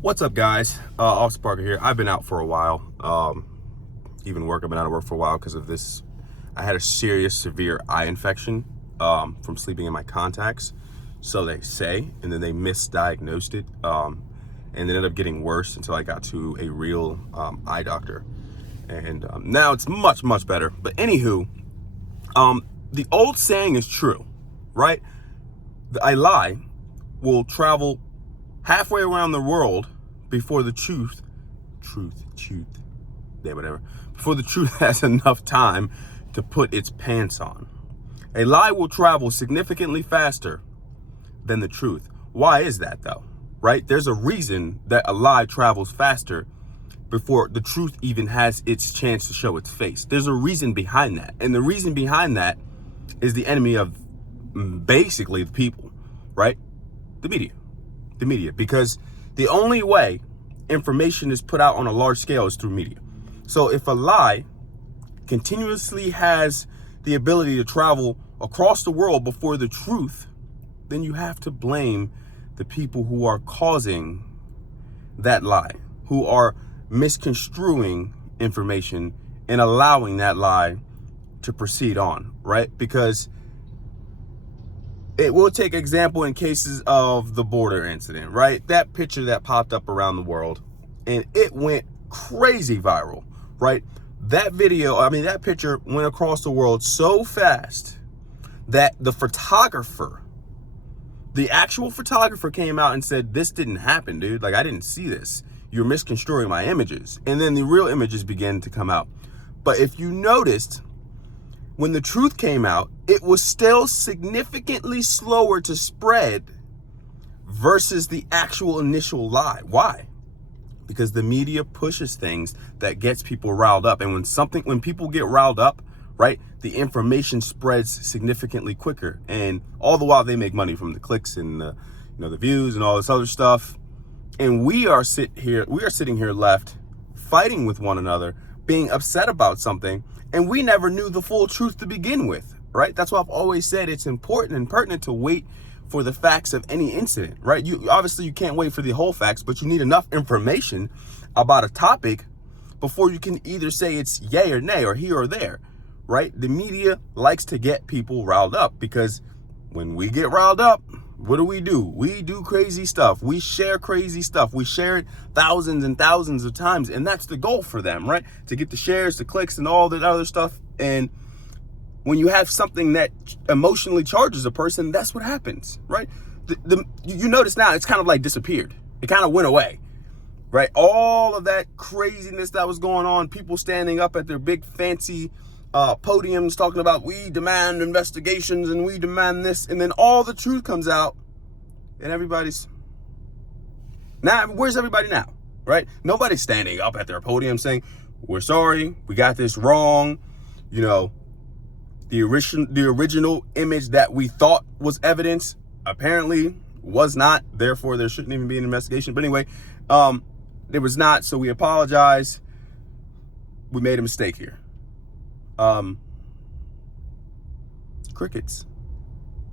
What's up, guys? Officer Parker here. I've been out for a while. Even work, I've been out of work for a while because of this. I had a serious, severe eye infection from sleeping in my contacts. So they say, and then they misdiagnosed it. And it ended up getting worse until I got to a real eye doctor. And now it's much, much better. But anywho, the old saying is true, right? A lie will travel halfway around the world before the truth, before the truth has enough time to put its pants on. A lie will travel significantly faster than the truth. Why is that though? Right? There's a reason that a lie travels faster before the truth even has its chance to show its face. There's a reason behind that. And the reason behind that is the enemy of basically the people, right? The media. Because the only way information is put out on a large scale is through media. So if a lie continuously has the ability to travel across the world before the truth, then you have to blame the people who are causing that lie, who are misconstruing information and allowing that lie to proceed on, right? Because it will take example in cases of the border incident, right? That picture that popped up around the world and it went crazy viral, right? That picture went across the world so fast that the actual photographer came out and said, this didn't happen, dude. Like, I didn't see this. You're misconstruing my images. And then the real images began to come out. But if you noticed, when the truth came out, it was still significantly slower to spread versus the actual initial lie. Why? Because the media pushes things that gets people riled up. And when people get riled up, right, the information spreads significantly quicker. And all the while they make money from the clicks and the views and all this other stuff. And we are sitting here left fighting with one another, being upset about something, and we never knew the full truth to begin with, right? That's why I've always said it's important and pertinent to wait for the facts of any incident, right? You can't wait for the whole facts, but you need enough information about a topic before you can either say it's yay or nay or here or there, right? The media likes to get people riled up because when we get riled up, what do? We do crazy stuff. We share crazy stuff. We share it thousands and thousands of times. And that's the goal for them, right? To get the shares, the clicks, and all that other stuff. And when you have something that emotionally charges a person, that's what happens, right? You notice now it's kind of like disappeared. It kind of went away, right? All of that craziness that was going on, people standing up at their big fancy podiums talking about we demand investigations and we demand this, and then all the truth comes out and where's everybody now, right? Nobody's standing up at their podium saying we're sorry, we got this wrong, the original image that we thought was evidence apparently was not, therefore there shouldn't even be an investigation. But anyway, there was not, so we apologize, we made a mistake here. Crickets,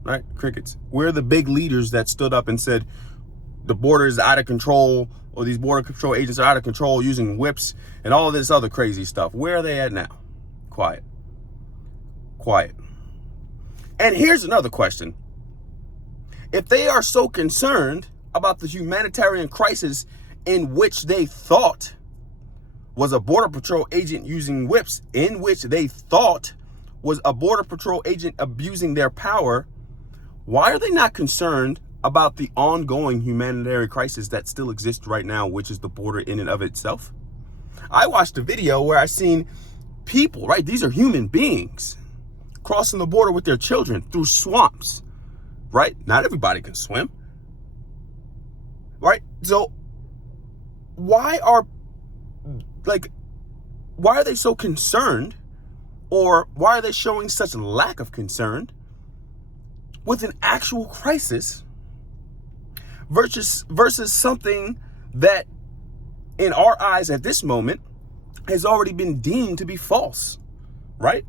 right? Crickets. We're the big leaders that stood up and said the border is out of control, or these border control agents are out of control using whips and all this other crazy stuff. Where are they at now? Quiet. And here's another question. If they are so concerned about the humanitarian crisis in which they thought was a border patrol agent using whips, in which they thought was a border patrol agent abusing their power, why are they not concerned about the ongoing humanitarian crisis that still exists right now, which is the border in and of itself? I watched a video where I seen people, right? These are human beings crossing the border with their children through swamps, right? Not everybody can swim, right? So why are they so concerned, or why are they showing such lack of concern with an actual crisis versus something that in our eyes at this moment has already been deemed to be false, right?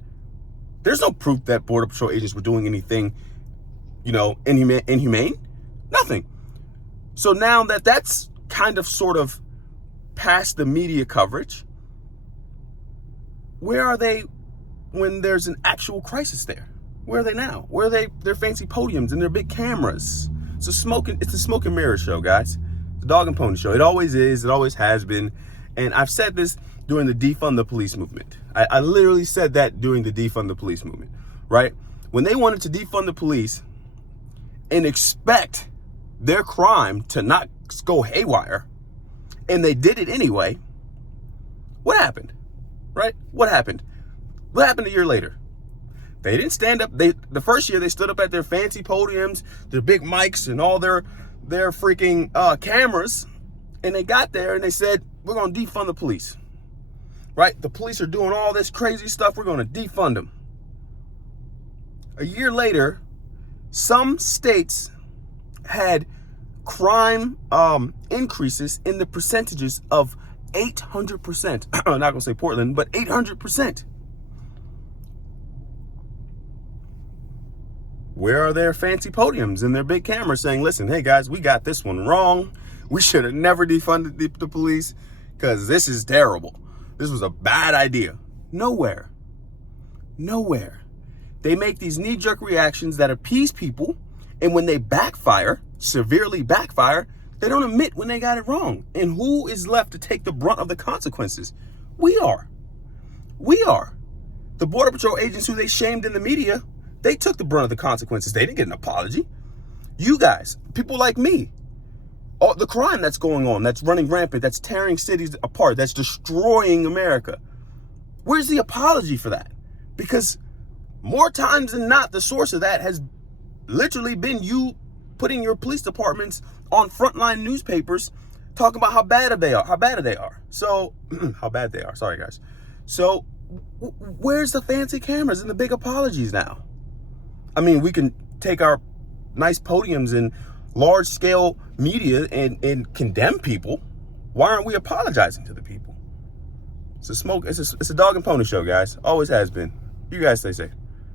There's no proof that Border Patrol agents were doing anything, inhumane. Nothing. So now that's kind of sort of past the media coverage. Where are they when there's an actual crisis there? Where are they now? Where are they? Their fancy podiums and their big cameras. It's a smoke and mirror show, guys. It's a dog and pony show. It always is. It always has been. And I've said this during the defund the police movement. I literally said that during the defund the police movement, right? When they wanted to defund the police and expect their crime to not go haywire, and they did it anyway, what happened, right? What happened? What happened a year later? They didn't stand up. The first year they stood up at their fancy podiums, their big mics and all their freaking cameras, and they got there and they said, we're going to defund the police, right? The police are doing all this crazy stuff. We're going to defund them. A year later, some states had crime increases in the percentages of 800%. I'm not going to say Portland, but 800%. Where are their fancy podiums and their big cameras saying, listen, hey guys, we got this one wrong. We should have never defunded the police because this is terrible. This was a bad idea. Nowhere. Nowhere. They make these knee-jerk reactions that appease people, and when they backfire, severely backfire, they don't admit when they got it wrong. And who is left to take the brunt of the consequences? We are. We are. The Border Patrol agents who they shamed in the media, they took the brunt of the consequences. They didn't get an apology. You guys, people like me, all the crime that's going on, that's running rampant, that's tearing cities apart, that's destroying America. Where's the apology for that? Because more times than not, the source of that has literally been you putting your police departments on frontline newspapers talking about how bad they are. So, how bad they are. Sorry, guys. So, where's the fancy cameras and the big apologies now? I mean, we can take our nice podiums and large scale media and condemn people. Why aren't we apologizing to the people? It's a dog and pony show, guys. Always has been. You guys stay safe.